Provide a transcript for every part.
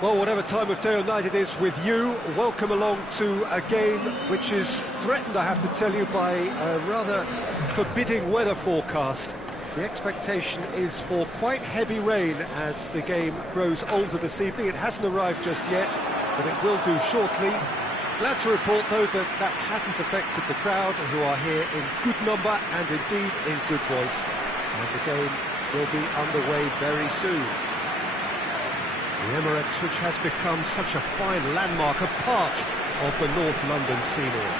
Well, whatever time of day or night it is with you, welcome along to a game which is threatened, I have to tell you, by a rather forbidding weather forecast. The expectation is for quite heavy rain as the game grows older this evening. It hasn't arrived just yet, but it will do shortly. Glad to report, though, that that hasn't affected the crowd, who are here in good number and indeed in good voice. And the game will be underway very soon. The Emirates, which has become such a fine landmark, a part of the North London scenery.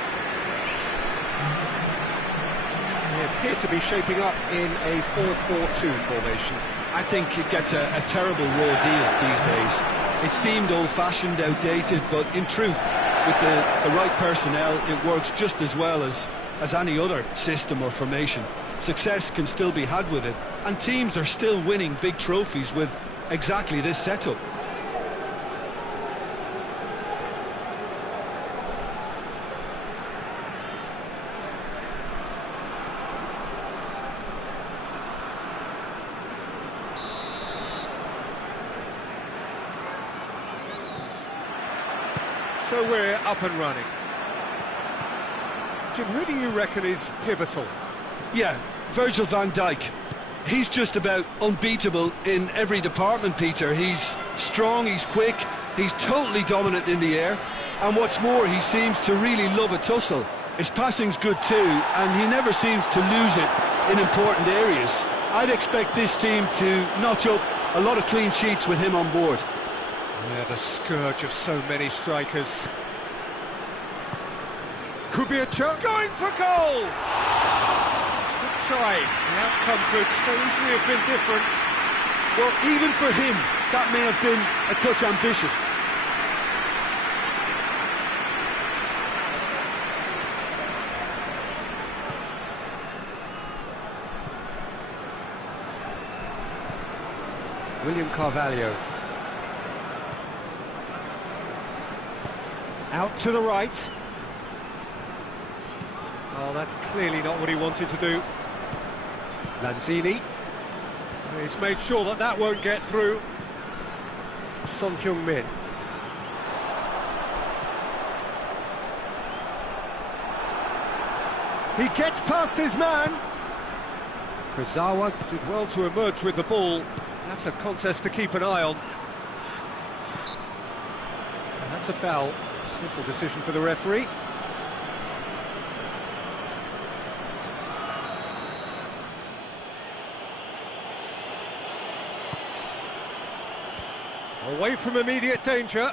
They appear to be shaping up in a 4-4-2 formation. I think it gets a terrible raw deal these days. It's deemed old-fashioned, outdated, but in truth, with the right personnel, it works just as well as any other system or formation. Success can still be had with it, and teams are still winning big trophies with exactly this setup. So we're up and running. Jim, who do you reckon is pivotal? Yeah, Virgil van Dijk. He's just about unbeatable in every department, Peter. He's strong, he's quick, he's totally dominant in the air, and what's more, he seems to really love a tussle. His passing's good too, and he never seems to lose it in important areas. I'd expect this team to notch up a lot of clean sheets with him on board. Yeah, the scourge of so many strikers. Could be a chance. Going for goal! Good try. The outcome could so easily have been different. Well, even for him, that may have been a touch ambitious. William Carvalho. Out to the right. Oh, that's clearly not what he wanted to do. Lanzini. He's made sure that that won't get through. Son Heung-min. He gets past his man. Kurzawa did well to emerge with the ball. That's a contest to keep an eye on. And that's a foul. Simple decision for the referee. Away from immediate danger.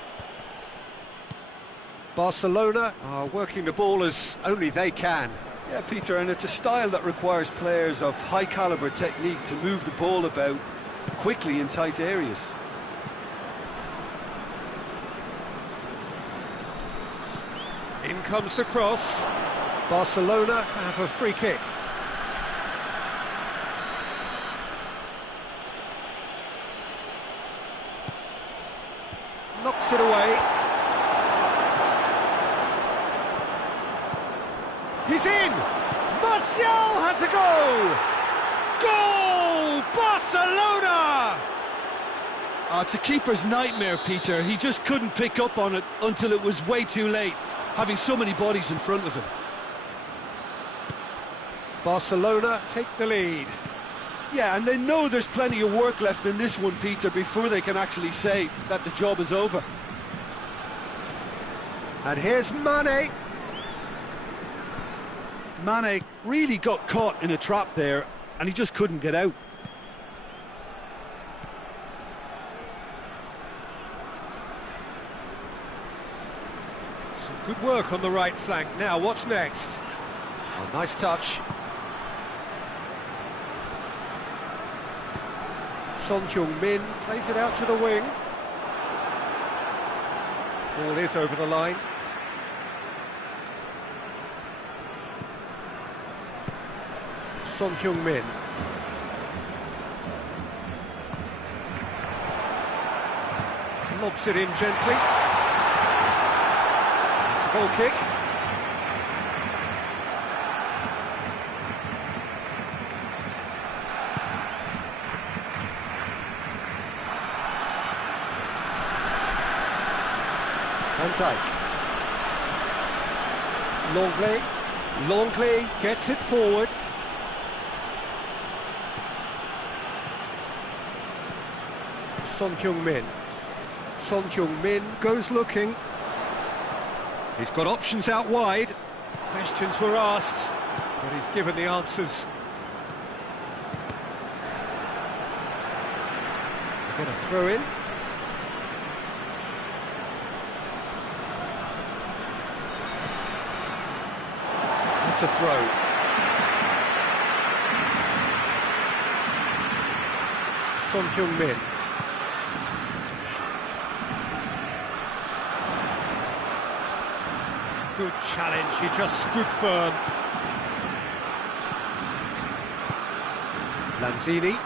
Barcelona are working the ball as only they can. Yeah, Peter, and it's a style that requires players of high-caliber technique to move the ball about quickly in tight areas. In comes the cross. Barcelona have a free kick. Knocks it away. He's in! Martial has a goal! Goal! Barcelona! It's a keeper's nightmare, Peter. He just couldn't pick up on it until it was way too late, having so many bodies in front of him. Barcelona take the lead. Yeah, and they know there's plenty of work left in this one, Peter, before they can actually say that the job is over. And here's Mane. Mane really got caught in a trap there, and he just couldn't get out. Some good work on the right flank. Now, what's next? Oh, nice touch. Son Heung-min plays it out to the wing. Ball is over the line. Son Heung-min. Lobs it in gently. It's a goal kick. Van Dijk. Longley gets it forward. Son Heung-min. Son Heung-min goes looking. He's got options out wide. Questions were asked, but he's given the answers. They get a throw in. That's a throw. Son Heung-min. Good challenge, he just stood firm. Lanzini.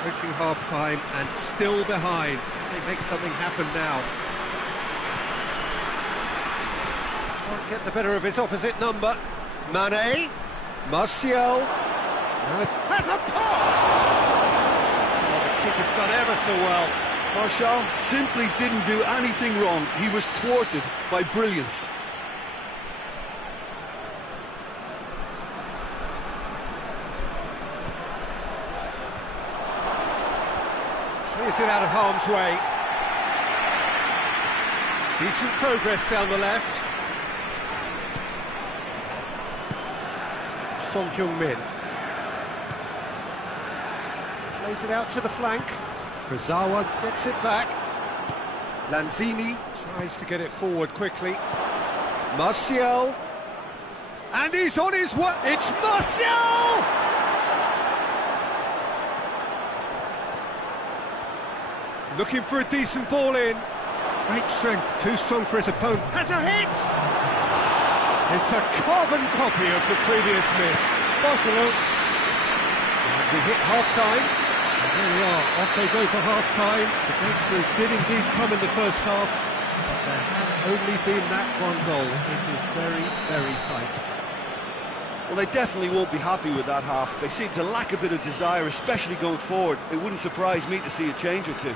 Approaching half-time and still behind. Can they make something happen now? Can't get the better of his opposite number. Mane. Martial. Now it has a pop! Oh, the kick has done ever so well. Martial simply didn't do anything wrong. He was thwarted by brilliance. Clears it out of harm's way. Decent progress down the left. Son Heung-min. Plays it out to the flank. Kurzawa gets it back. Lanzini tries to get it forward quickly. Martial. And he's on his way. It's Martial! Looking for a decent ball in. Great strength, too strong for his opponent. Has a hit! It's a carbon copy of the previous miss. Barcelona. We hit half-time. And there we are, off they go for half-time. The breakthrough did indeed come in the first half, but there has only been that one goal. This is very, very tight. Well, they definitely won't be happy with that half. They seem to lack a bit of desire, especially going forward. It wouldn't surprise me to see a change or two.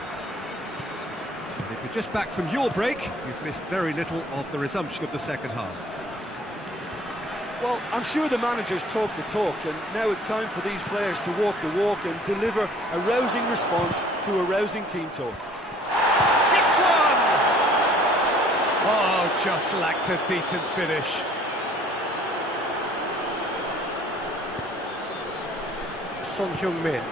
And if you're just back from your break, you've missed very little of the resumption of the second half. Well, I'm sure the managers talk the talk, and now it's time for these players to walk the walk and deliver a rousing response to a rousing team talk. It's one! Oh, just lacked a decent finish. Son Heung-min.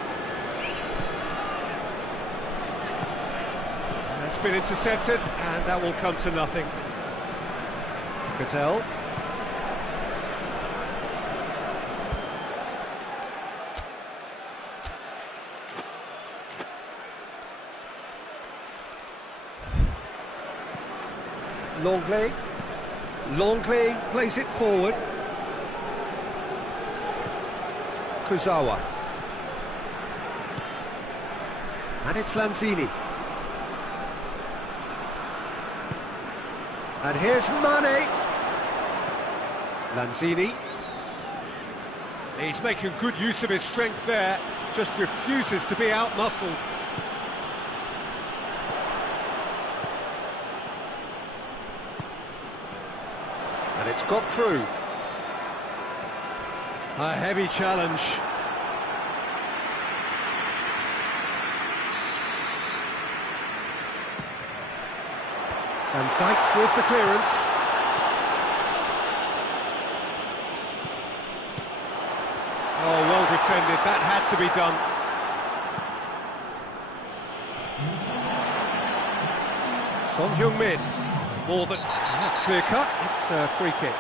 That's been intercepted, and that will come to nothing. Cattell. Longley plays it forward. Kurzawa. And it's Lanzini. And here's Mane. Lanzini. He's making good use of his strength there, just refuses to be out-muscled. And it's got through. A heavy challenge. Van Dijk with the clearance. Oh, well defended. That had to be done. Son Heung-min. More than... That's clear cut. It's a free kick.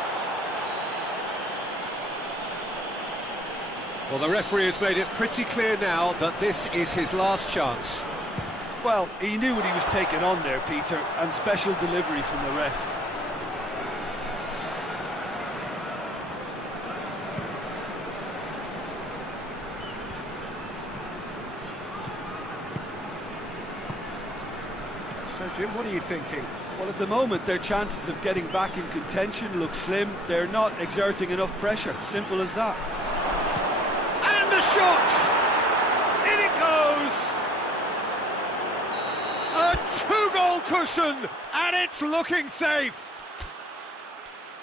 Well, the referee has made it pretty clear now that this is his last chance. Well, he knew what he was taking on there, Peter, and special delivery from the ref. So, Jim, what are you thinking? Well, at the moment, their chances of getting back in contention look slim. They're not exerting enough pressure. Simple as that. And the shot! In it goes! A two-goal goal cushion, and it's looking safe.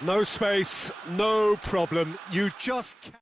No space, no problem. You just can't.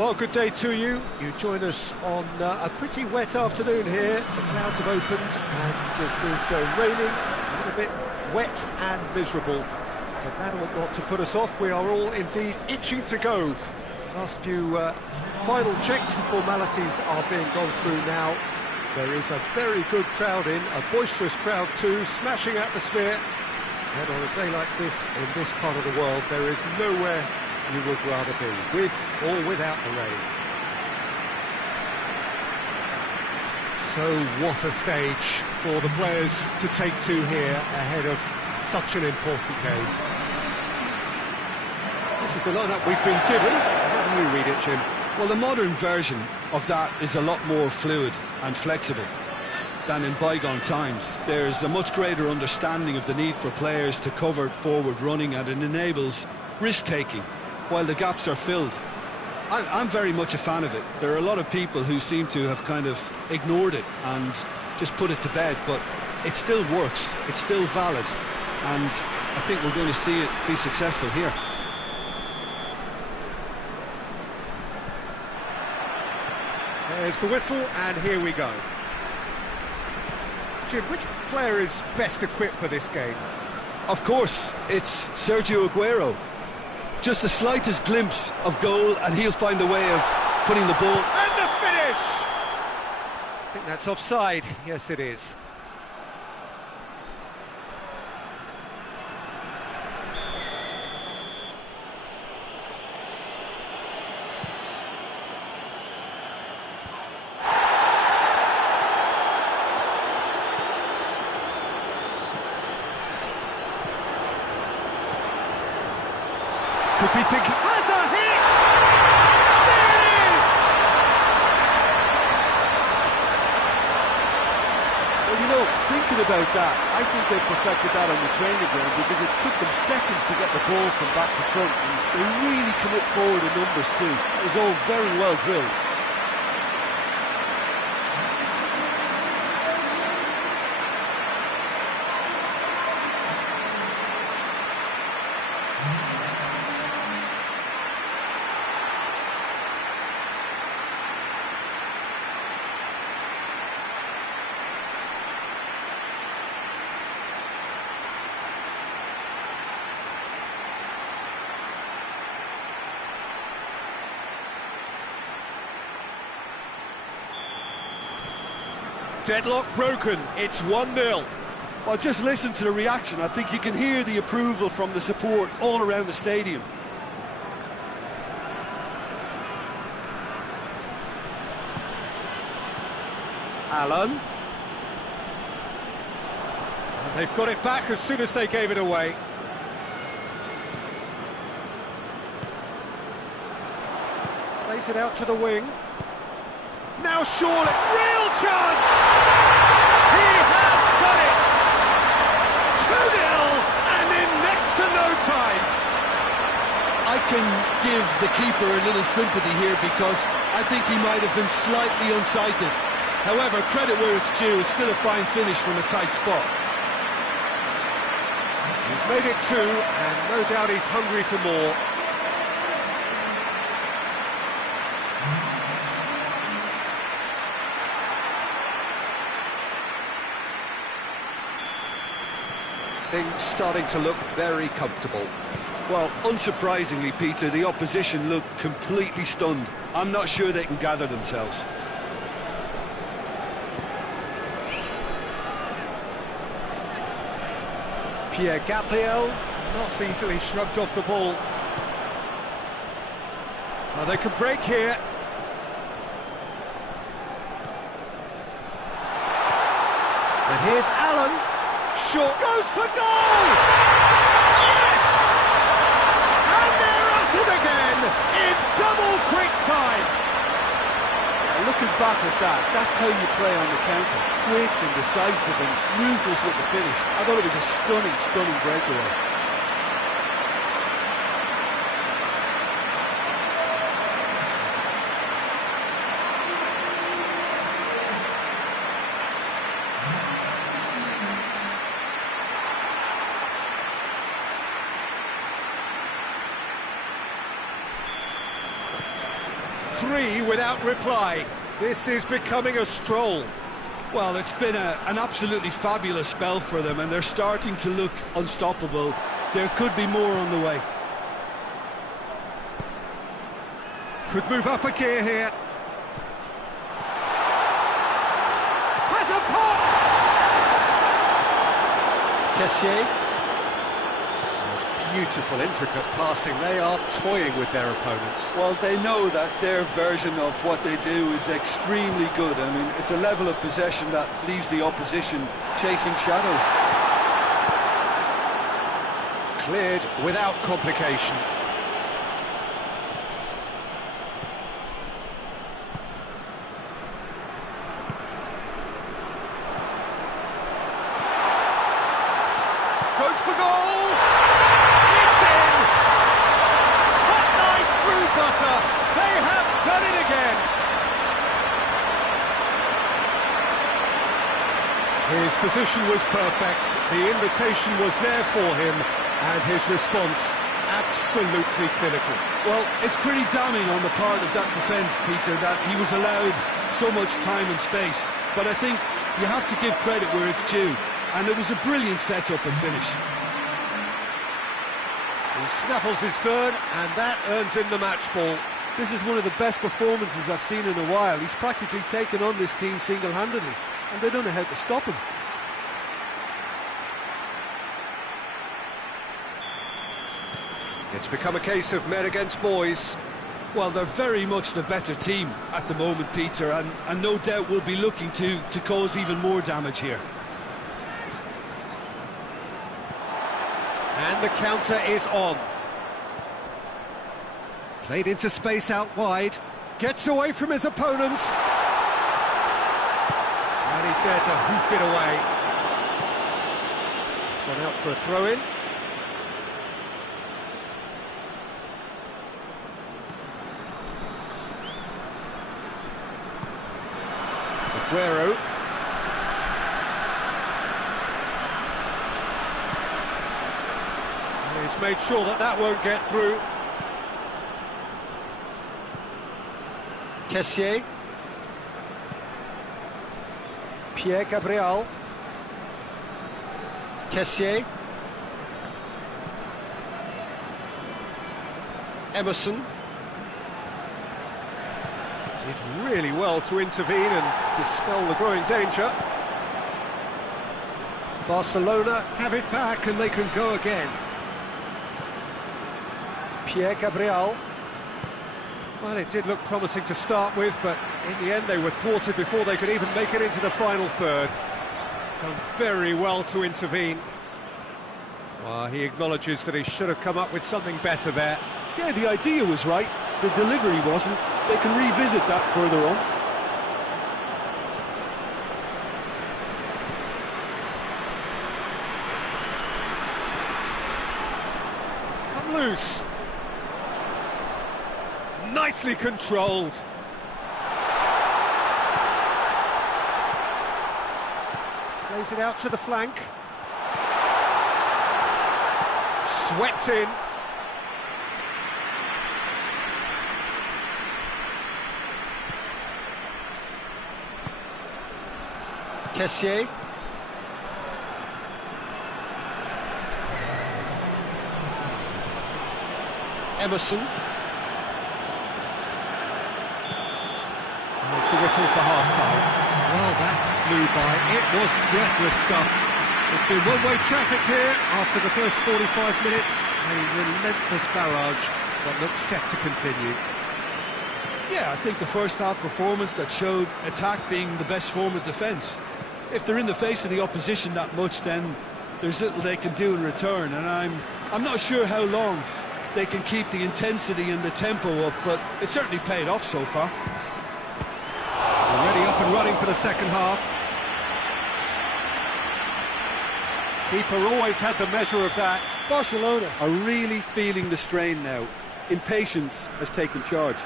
Well, good day to you. You join us on a pretty wet afternoon here. The clouds have opened and it is raining, a little bit wet and miserable. But that ought not to put us off. We are all indeed itching to go. Last few final checks and formalities are being gone through now. There is a very good crowd in, a boisterous crowd too, smashing atmosphere. And on a day like this, in this part of the world, there is nowhere you would rather be, with or without the rain. So what a stage for the players to take to here ahead of such an important game. This is the lineup we've been given. How do you read it, Jim? Well, the modern version of that is a lot more fluid and flexible than in bygone times. There's a much greater understanding of the need for players to cover forward running, and it enables risk-taking while the gaps are filled. I'm very much a fan of it. There are a lot of people who seem to have kind of ignored it and just put it to bed, but it still works, it's still valid, and I think we're going to see it be successful here. There's the whistle, and here we go. Jim, which player is best equipped for this game? Of course, it's Sergio Aguero. Just the slightest glimpse of goal and he'll find a way of putting the ball... And the finish! I think that's offside. Yes, it is. could be thinking, has a hit! There it is! Well, you know, thinking about that, I think they perfected that on the training ground because it took them seconds to get the ball from back to front, and they really commit forward in numbers too. It was all very well drilled. Deadlock broken, it's 1-0. Well, just listen to the reaction. I think you can hear the approval from the support all around the stadium. Allen. And they've got it back as soon as they gave it away. Plays it out to the wing. Now surely, real chance! He has done it! 2-0 and in next to no time. I can give the keeper a little sympathy here because I think he might have been slightly unsighted. However, credit where it's due, it's still a fine finish from a tight spot. He's made it 2, and no doubt he's hungry for more. Things starting to look very comfortable. Well, unsurprisingly, Peter, the opposition look completely stunned. I'm not sure they can gather themselves. Pierre Gabriel, not easily shrugged off the ball. Oh, they can break here. And here's Allen. Short goes for goal! Yes! And they're at it again in double quick time. Yeah, looking back at that, that's how you play on the counter. Quick and decisive and ruthless with the finish. I thought it was a stunning, stunning breakaway. Three without reply. This is becoming a stroll. Well, it's been an absolutely fabulous spell for them, and they're starting to look unstoppable. There could be more on the way. Could move up a gear here. Has a pop! Kessié. Beautiful, intricate passing. They are toying with their opponents. Well, they know that their version of what they do is extremely good. I mean, it's a level of possession that leaves the opposition chasing shadows. Cleared without complication. Goes for goal! They have done it again. His position was perfect, the invitation was there for him, and his response absolutely clinical. Well, it's pretty damning on the part of that defence, Peter, that he was allowed so much time and space. But I think you have to give credit where it's due, and it was a brilliant set-up and finish. He snaffles his third, and that earns him the match ball. This is one of the best performances I've seen in a while. He's practically taken on this team single-handedly, and they don't know how to stop him. It's become a case of men against boys. Well, they're very much the better team at the moment, Peter, and no doubt will be looking to cause even more damage here. And the counter is on. Played into space out wide. Gets away from his opponents. And he's there to hoof it away. It's gone out for a throw-in. Aguero. And he's made sure that that won't get through. Kessié. Pierre Gabriel. Kessié. Emerson. Did really well to intervene and dispel the growing danger. Barcelona have it back and they can go again. Pierre Gabriel. Well, it did look promising to start with, but in the end they were thwarted before they could even make it into the final third. Done very well to intervene. Well, he acknowledges that he should have come up with something better there. Yeah, the idea was right, the delivery wasn't. They can revisit that further on. It's come loose. Nicely controlled. Plays it out to the flank. Swept in. Kessié. Emerson. There's the whistle for half-time. Well, that flew by. It was breathless stuff. It's been one-way traffic here after the first 45 minutes. A relentless barrage that looks set to continue. Yeah, I think the first half performance that showed attack being the best form of defence. If they're in the face of the opposition that much, then there's little they can do in return, and I'm not sure how long they can keep the intensity and the tempo up, but it certainly paid off so far. Already up and running for the second half. Keeper always had the measure of that. Barcelona are really feeling the strain now. Impatience has taken charge.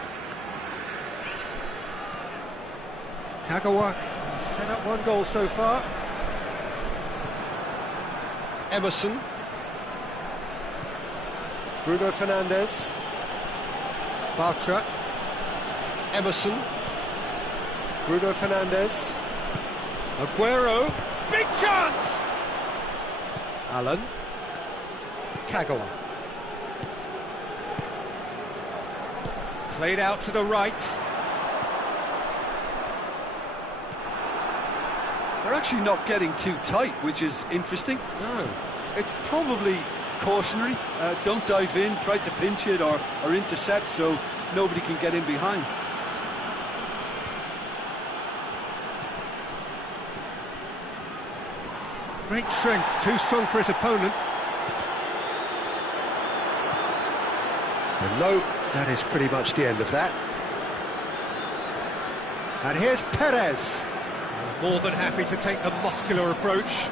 Kagawa set up one goal so far. Emerson. Bruno Fernandes. Bartra. Emerson. Bruno Fernandes. Aguero. Big chance! Allen. Kagawa. Played out to the right. They're actually not getting too tight, which is interesting. No. It's probably cautionary. Don't dive in, try to pinch it or intercept so nobody can get in behind. Great strength, too strong for his opponent. And no, that is pretty much the end of that. And here's Perez. More than happy to take the muscular approach.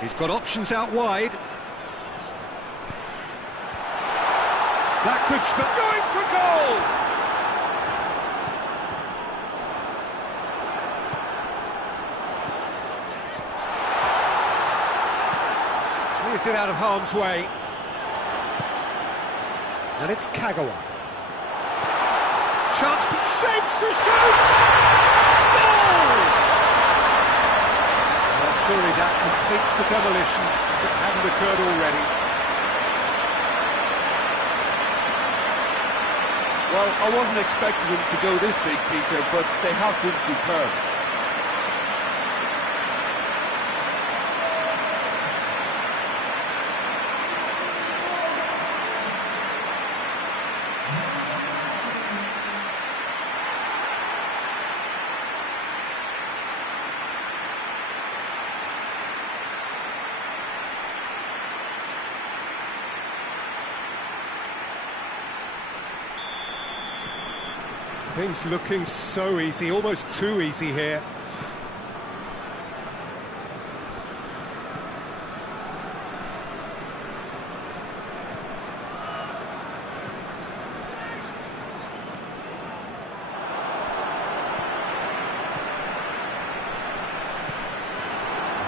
He's got options out wide. That could spell going for goal! Clears it out of harm's way. And it's Kagawa. Chance to shapes to shoot! Goal! Well, surely that completes the demolition if it hadn't occurred already. Well, I wasn't expecting them to go this big, Peter, but they have been superb. Things looking so easy, almost too easy here.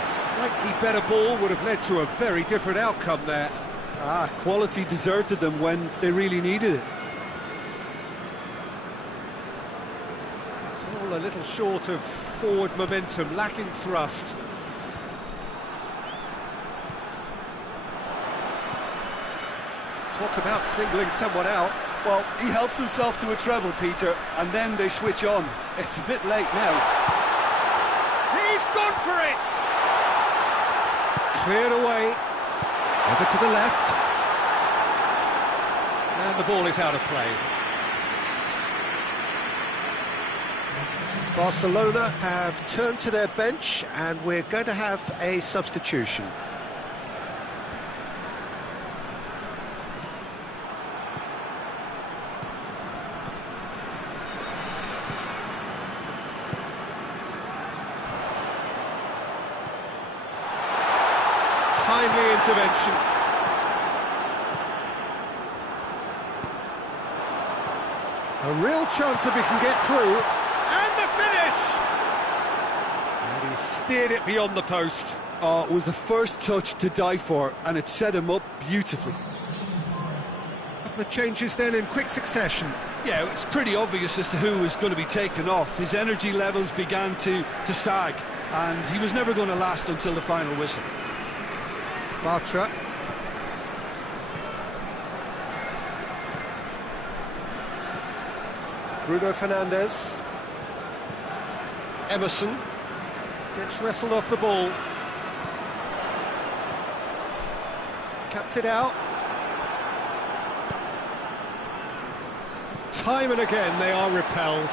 Slightly better ball would have led to a very different outcome there. Quality deserted them when they really needed it. It's all a little short of forward momentum, lacking thrust. Talk about singling someone out. Well, he helps himself to a treble, Peter, and then they switch on. It's a bit late now. He's gone for it! Cleared away. Over to the left. And the ball is out of play. Barcelona have turned to their bench and we're going to have a substitution. Timely intervention. A real chance if he can get through. And the finish! And he steered it beyond the post. Oh, it was the first touch to die for, and it set him up beautifully. A couple of changes then in quick succession. Yeah, it's pretty obvious as to who was going to be taken off. His energy levels began to sag, and he was never going to last until the final whistle. Bartra. Bruno Fernandes. Emerson gets wrestled off the ball. Cuts it out. Time and again they are repelled.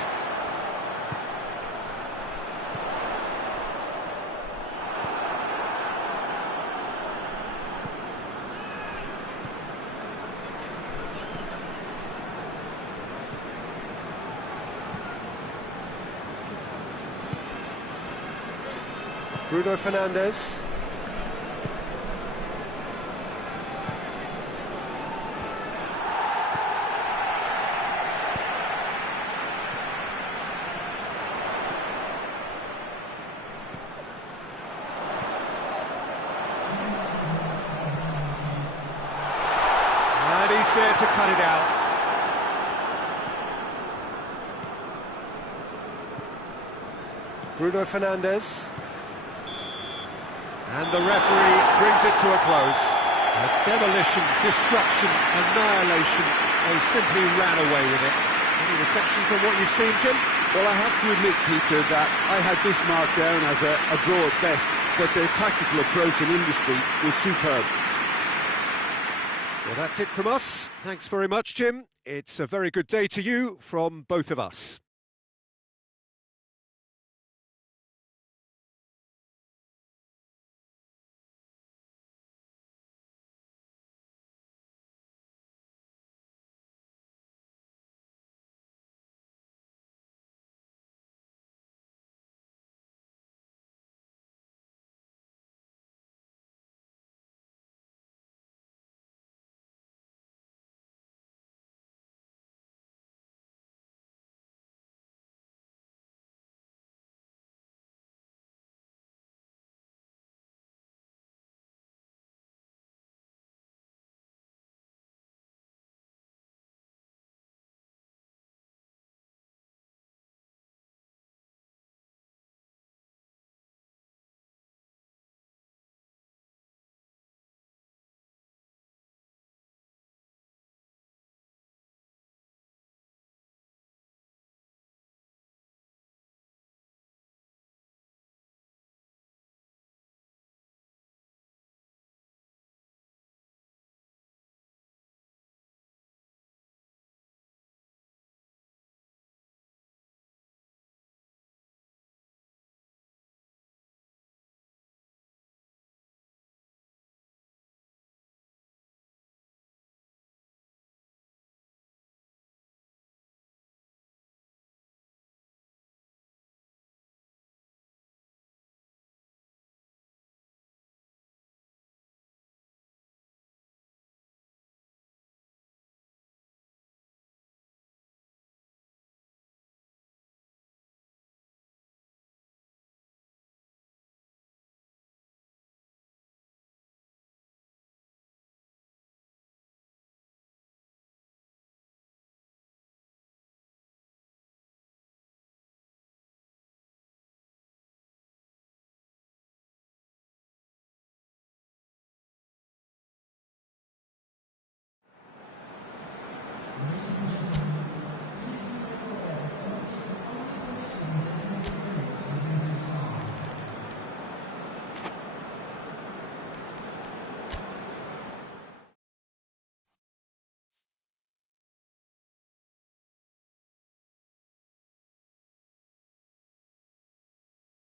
Bruno Fernandes. And he's there to cut it out. Bruno Fernandes. And the referee brings it to a close. Demolition, destruction, annihilation. They simply ran away with it. Any reflections on what you've seen, Jim? Well, I have to admit, Peter, that I had this marked down as a draw at best, but their tactical approach and industry was superb. Well, that's it from us. Thanks very much, Jim. It's a very good day to you from both of us.